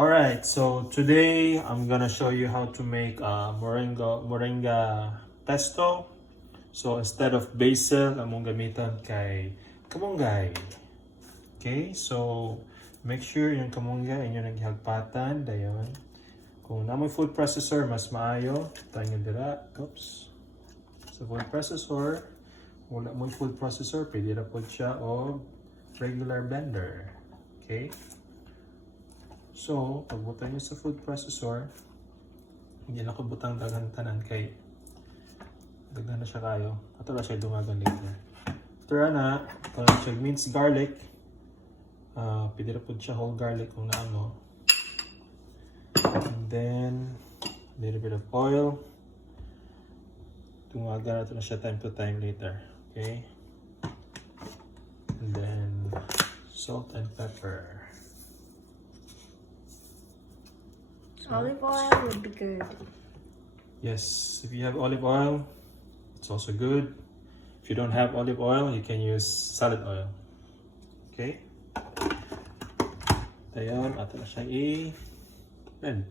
Alright, so today I'm gonna show you how to make moringa pesto. So instead of basil, among gamitan kay kamunggay. Okay, so make sure yung kamunggay inyo naghagpatan dayon. Kung namoy food processor, mas maayo. Tayo dira. Oops. Sa food processor, wala mo food processor, pwede na po siya o regular blender. Okay? So, pagbutan nyo sa food processor, hindi na kabutang daghang tanan kay daghan na siya kayo. Ato na siya dumagan later. Ito na, ito na siya minced garlic. Pwede na po siya whole garlic kung naano. And then, a little bit of oil. Tumaga na siya time to time later. Okay? And then, salt and pepper. So, olive oil would be good. Yes, if you have olive oil, it's also good. If you don't have olive oil, you can use salad oil. Okay? Ayan, ato na siya blend.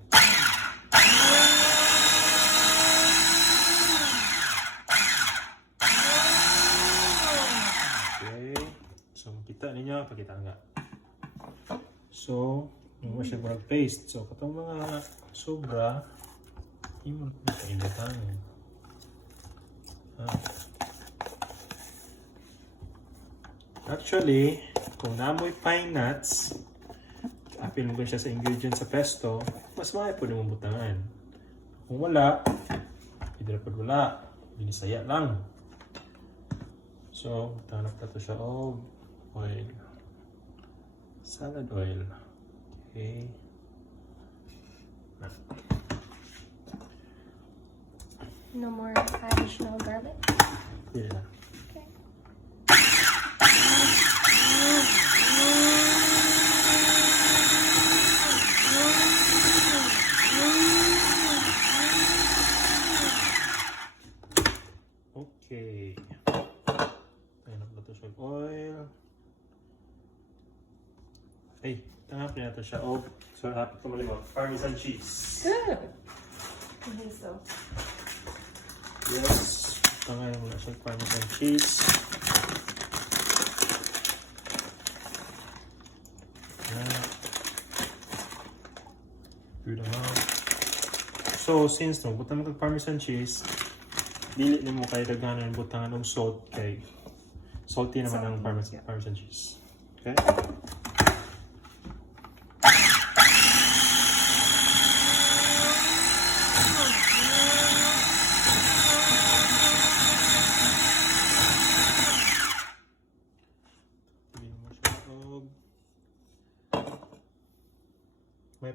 Okay. So, makita ninyo, pakita nga. So, yung siya parang paste. So, katong mga sobra, hindi mo na kainitan. Actually, kung namoy pine nuts, apil mo siya sa ingredients sa pesto, mas maaari po naman butangan. Kung wala, hindi na po wala. Binisaya lang. So, tanap na to siya o oil. Salad oil. Okay. No more additional garlic? Yeah. Okay. Okay. Ayan na ito siya oil. Ay, tanapin natin siya. Oh, so happy ko malimang Parmesan cheese. Good. I think so. Yes. Tangayin mo na siya Parmesan cheese. Ayan. Good amount. So, since no, butang mo Parmesan cheese, dili mo kay daghanan butangan ng salt kay salty naman ang Parmesan cheese. Okay?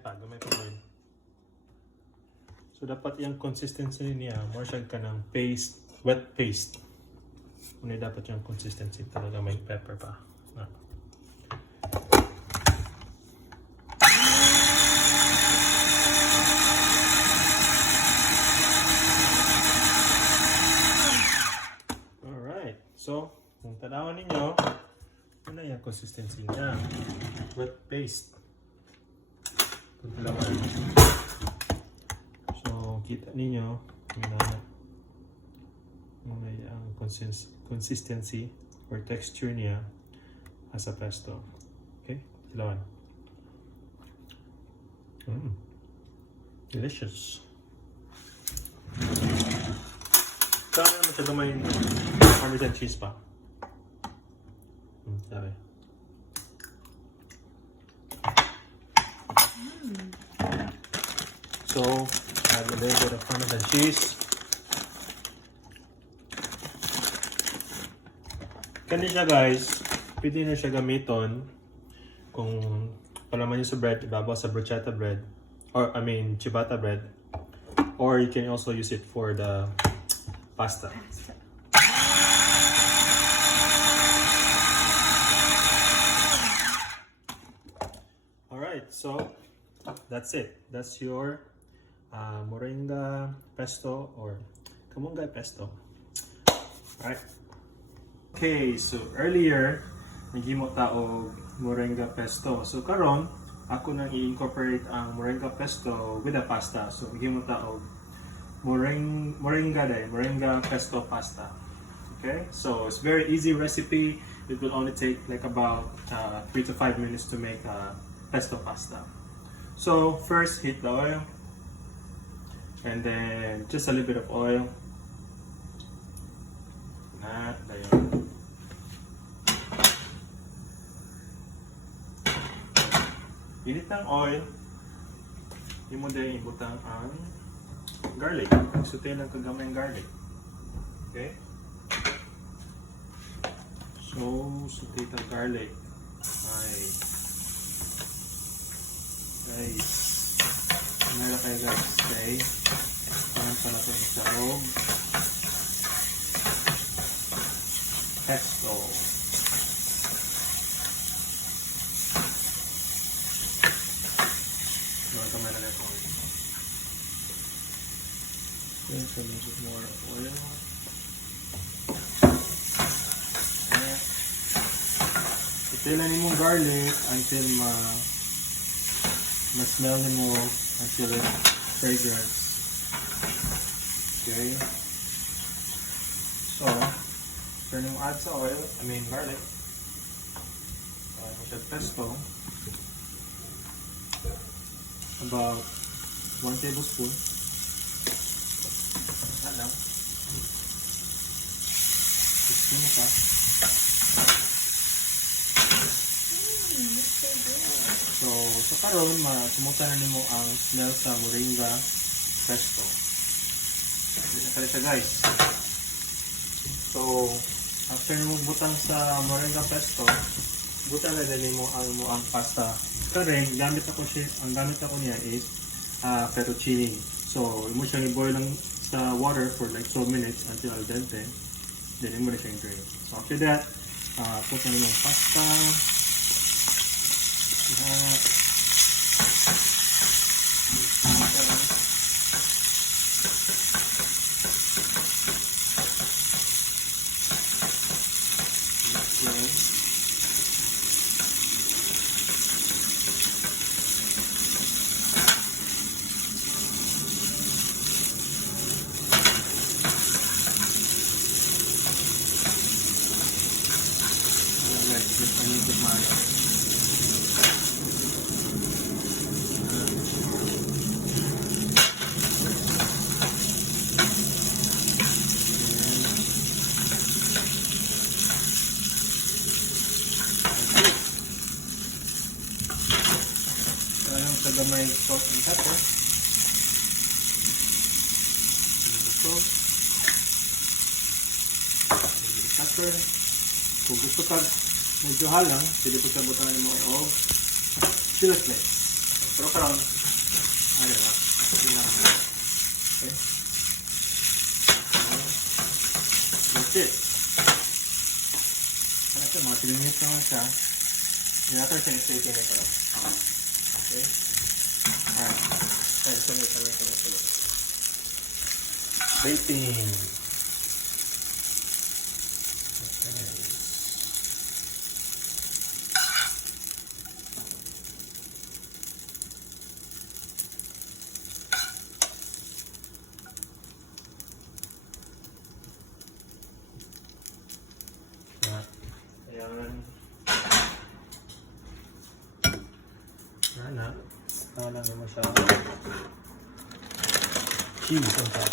Gamay pa rin. So, dapat yung consistency niya, more siya ka ng paste, wet paste. Kung dapat yung consistency, talaga may pepper pa. Alright. So, kung tanawan ninyo, ano yung consistency niya? Wet paste. So, kita ninyo may ang consistency or texture niya as a pesto. Okay? Ilawan. Delicious. Saan naman siya gamay Parmesan cheese pa? Sabi. So, add a little bit of Parmesan cheese. Kani siya guys, pwede na siya gamiton kung palaman niyo sa bread, ibabaw sa bruschetta bread, or ciabatta bread, or you can also use it for the pasta. Alright, so that's it. That's your moringa pesto or kamunggay pesto. Alright. Okay, so earlier naghimo ta og moringa pesto. So karon ako nang i-incorporate ang Moringa Pesto with the pasta. So, himo ta og Moringa Pesto pasta. Okay? So, it's very easy recipe. It will only take like about 3 to 5 minutes to make pesto pasta. So, first heat the oil. And then, just a little bit of oil. Dayon. Init ng oil, yung mo din ibutang ang garlic. Saute lang kagamay ang garlic. Okay? So, saute ang garlic. Ay. Guys. Meron kayo guys. Okay? Ayan pala ito sa loob. Pesto. Okay, so a little bit more oil. Itilan ni mong garlic until ma-smell ni mo until it's fragrant. Okay. So, turn mo add sa oil, garlic. With the pesto. About 1 tablespoon. Lang. Gusto mo pa. So, sa karon, sumutan na nimo ang smell sa Moringa Pesto. Nakalita guys. So, after mo butang sa Moringa Pesto, butang na din mo ang pasta. Karen, ang gamit ako niya is fettucine. So, mo siyang i-boil lang sa water for like 12 minutes until al dente. Then, mo na siyang drain. So, after that, put na yung pasta. Gamay salt and pepper. Salt. Pepper. Kung gusto ka medyo halang, pwede po sa butangan mo o chili flakes. Pero karon, ano ba? Okay. That's it. Kaya ito, mga 3 minutes naman siya. Hindi natin siya i-stay nito. Okay. Alright. Tuloy. Plating. Okay. Ayan. Ayan. Alam mo siya. Cheese on top.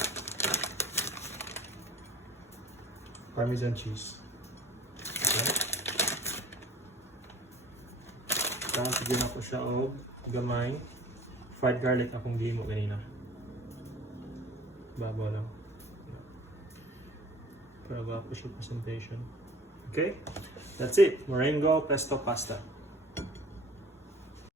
Parmesan cheese. Okay. Tapos bigyan ako siya og gamay. Fried garlic akong gimo kanina. Babaw lang. Para ba po siya presentation. Okay? That's it. Moringa Pesto Pasta.